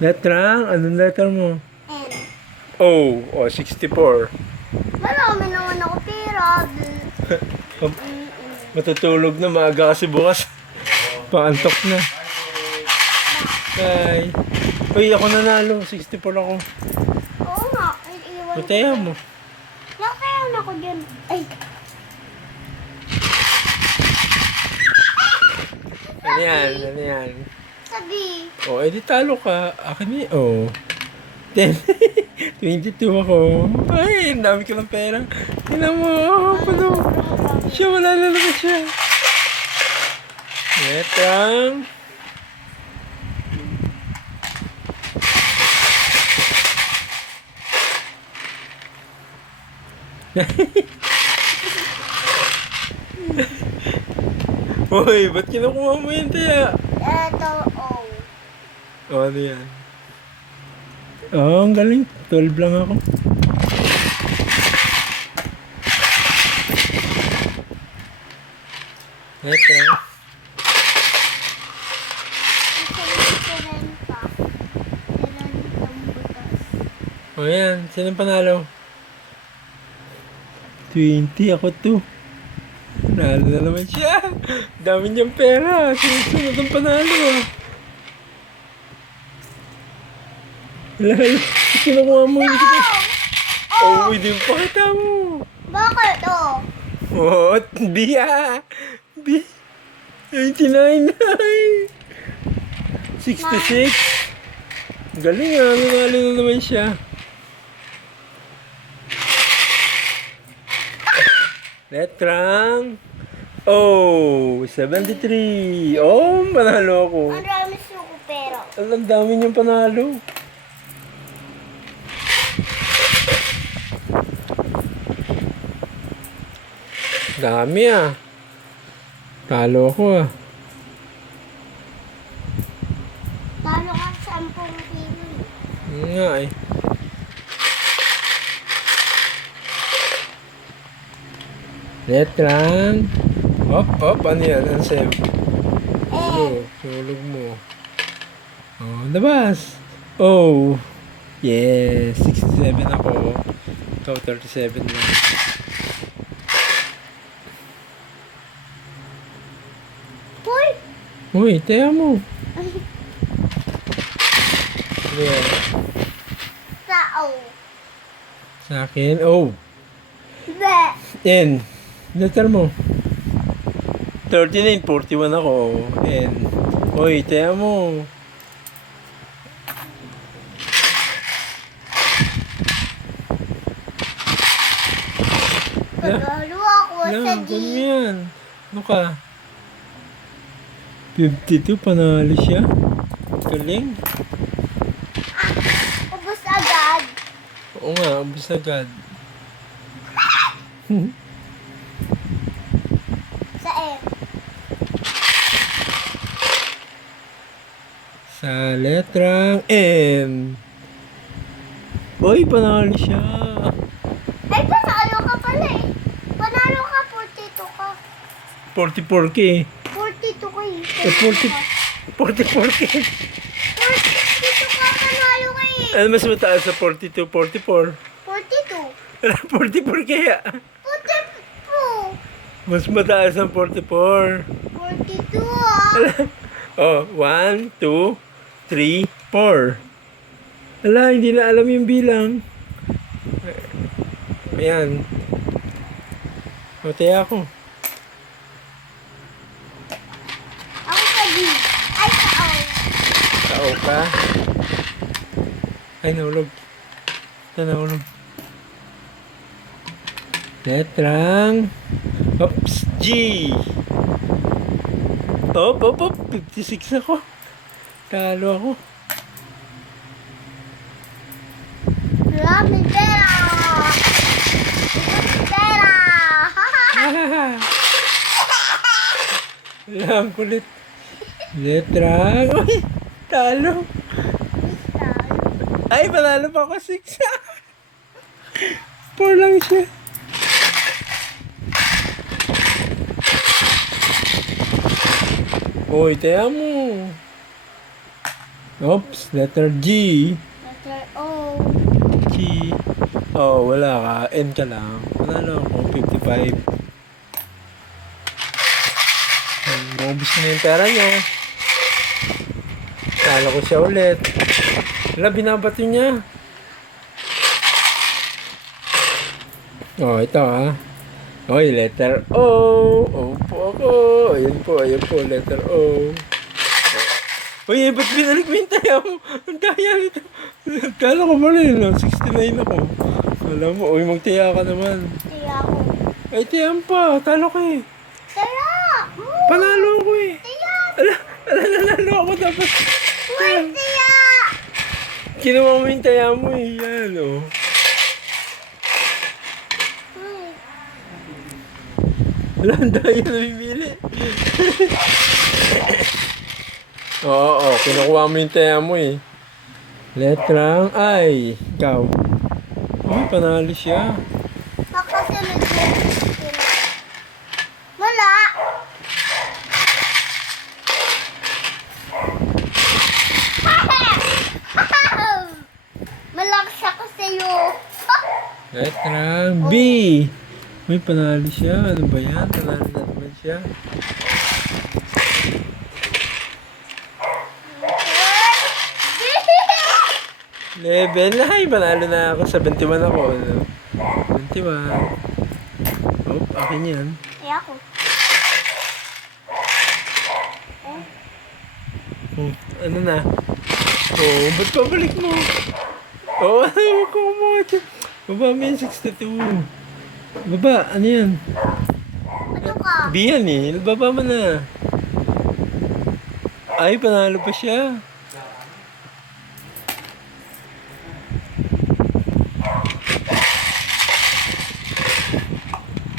Letra? Anong letter mo? N. O. O, 64. Marami naman ako pera. Matutulog na, maaga kasi bukas. Paantok na. Bye. Uy, ako nanalo. 64 ako. Oo nga. Ay, iwan ko. Mataya mo. Nakayan ako dyan. Ay. Ano yan? Ano yan? Sabi. O, edi talo ka. Akin eh. O. 10. 22 ako. Ay, ang dami ko ng pera. Tingnan mo. Pano. Siya, wala na naman siya. Letrang. Uy, ba't kinukuha mo yun, Tia? Ito, O. O, ano yan? Oh, ang galing. 12 lang ako. Letra. O yan, sino panalo? 20, ako 2. Panalo na naman siya. Dami niyang pera. Sunod ang panalo ah. Lalo, kinukuha mo yun. Oh, hindi mo pakita mo. Bakit, O? What? B ah. B. 89 na. 66. Galing ah. Nanalo na naman siya. Letrang. Oh, 73. Oh, panalo ako. Ang dami suko pero. Ang dami niyang panalo. Dami ah. Talo ako ah. Talo ka 10 kilo. Yun nga eh. Letrang. Hop, hop. Ano yan? Ano sa'yo? Tulog. Tulog mo. Oh, labas. Oh. Yes. 67 ako. Ikaw 37 na. Uy! Uy, taya mo. Ano yan? Sa O. Sa akin. Oh. Be. N. Letter mo. 39, 41 ako. N. Uy, taya mo. Panalo ako sa G. Ganyan. Ano ka? 52, panalo siya. Galing. Ubus agad. Oo nga, ubus agad. Sa F. Sa letrang M. Uy, panalo siya. Ay, panalo ka pala eh. Panalo ka, 42 ka. 44K. 42 ka eh. Eh, 44K. 42 ka, panalo ka eh. Ano mas mataas sa 42, 44? 42. 44 kaya. 42. Mas mataas ang 44. 42 ah. Oh, 1, 2, 3, 4. Ala, hindi na alam yung bilang. Ayan. Mataya ako. Ako sa G. Ay, sa O. Tao ka. Ay, nahulog. Ito nahulog. Letrang. Oops, G. Op, op, op. 56 ako. Talo ako. Maraming pera. Pera. Wala, ang kulit. Letrang. Uy, talo. Ay, panalo pa ako 6. 4 lang siya. Uy, taya mo. Oops, letter G. Letter O. G. Oh, wala ka. N ka lang. Panalo ako, 55. Maubos na yung pera niya. Talo ko siya ulit. Wala, binabato niya. Oh, ito ah. Oy, letter O. O po ako. Ayan po, letter O. Uy, ba't binalik mo yung taya mo? Ang daya nito. Kala ko ba rin, 69 ako. Alam mo, uy, magtaya ka naman. Tiya ko. Ay, tiyaan pa. Talo ka eh. Tiya! Panalo ko eh. Tiya! Nanalo ako dapat. Uy, tiya! Kinuha mo yung taya mo eh. Yan, oh. Uy. Wala, ang daya na bibili. Oo, kinukuha mo yung taya mo eh. Letrang I. Ikaw. Uy, panalo siya. Nakasunod yun. Wala. Malakas ako sa'yo. Letrang B. Uy, panalo siya. Ano ba yan? Panalo na naman siya. Level na. Ay, panalo na ako. 71 ako. Ano? 71. Oh, akin yan. Ay, ako. Ano na? Oh, ba't pabalik mo? Oh, ayaw ko kumuha. Baba mo yung 62. Baba, ano yan? Ano ka? B yan eh. Baba mo na. Ay, panalo pa siya.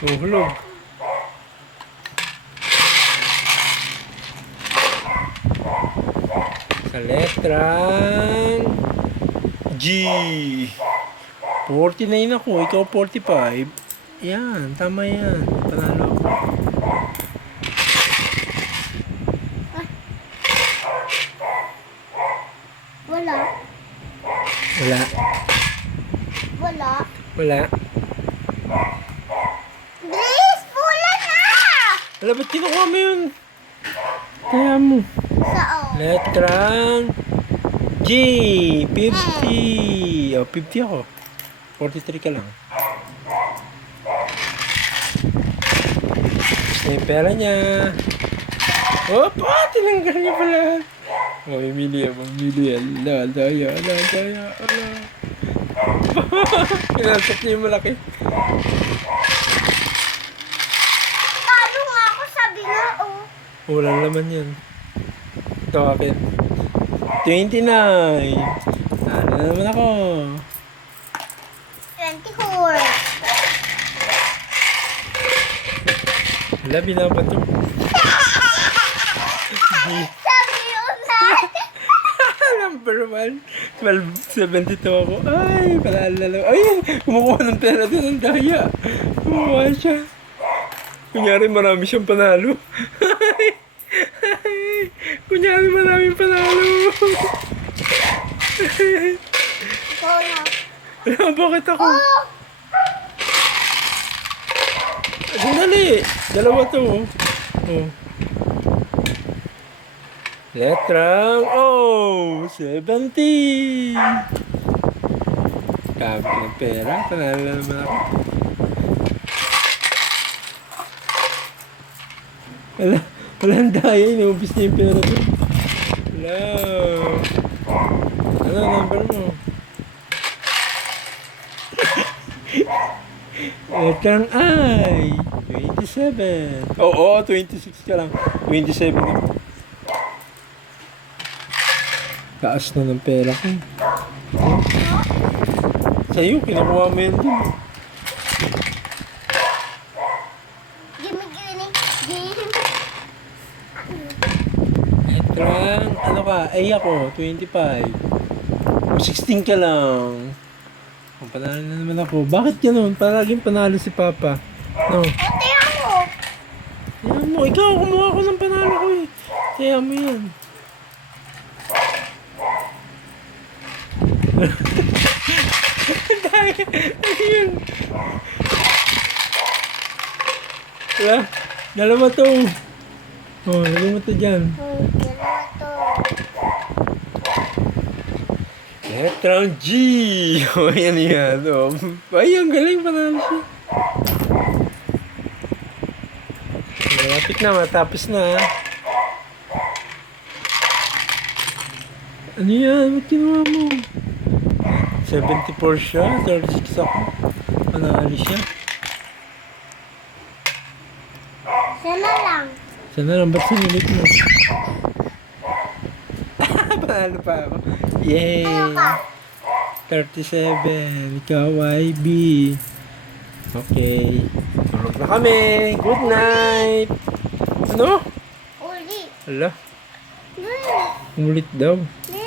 Oh, hulog. Sa letrang G. 49 ako, ikaw 45. Yan, tama yan. Panalo ako. Wala. Wala. Wala. Wala. Please, pula na! Wala, ba't kinukuha mo yun? Kaya mo. Saan? Letrang G. 50. Oh, 50 ako. 43 ka lang. Gusto yung pera niya. Opa! Tinanggal niya pala. Oh, mamili yan. Ala, daya. Ala. Kinasok niya yung malaki. Talo nga ako, sabi nga, oh. Wala naman yan. Ito akin. 29. Ano na naman ako? 24. Wala, binabato. Sabi yun na. Number 1. 12.72 ako. Ay, palala. Ay, kumukuha ng pera din ng daya. Kumukuha siya. Kunyari marami siyang panalo. Kunyari maraming panalo. Ikaw na. Bakit ako? Oh! Sandali. Dalawa to. Oh. Letrang O. 70. Kabi ng pera. Panalo na naman ako. Walang daya. Inuubos niya yung pera ko. Wala. Ano number mo? Letrang I. 27. Oo, 26 ka lang. 27 ako. Taas na ng pera ko. Sa'yo, kinukuha mo yun din. Gimme. Letrang, ano ka? A ako, 25. 16 ka lang. Oh, panalo na naman ako. Bakit ganun? Palaging panalo si Papa. No. Ate ako. Yan mo, ikaw, kumuha ko ng panalo ko eh. Kaya mo yan. Ayun. Wala. Dalawa to. Oh, dalawa to dyan. Dalawa to. Electron G! O, yan yan. O, ay, ang galing panalo siya. Malapit na, matapos na. Ano yan? Ba't ginawa mo? 74 siya, 36 ako. Panalo siya. Siya na lang. Sana lang, ba't sinilit mo? Panalo pa ako. Yay! Ano ka? 37. Ikaw, YB. Okay. Tulog na kami. Good night. Ano? Uli. Ala, Hmm. umulit daw. Hmm.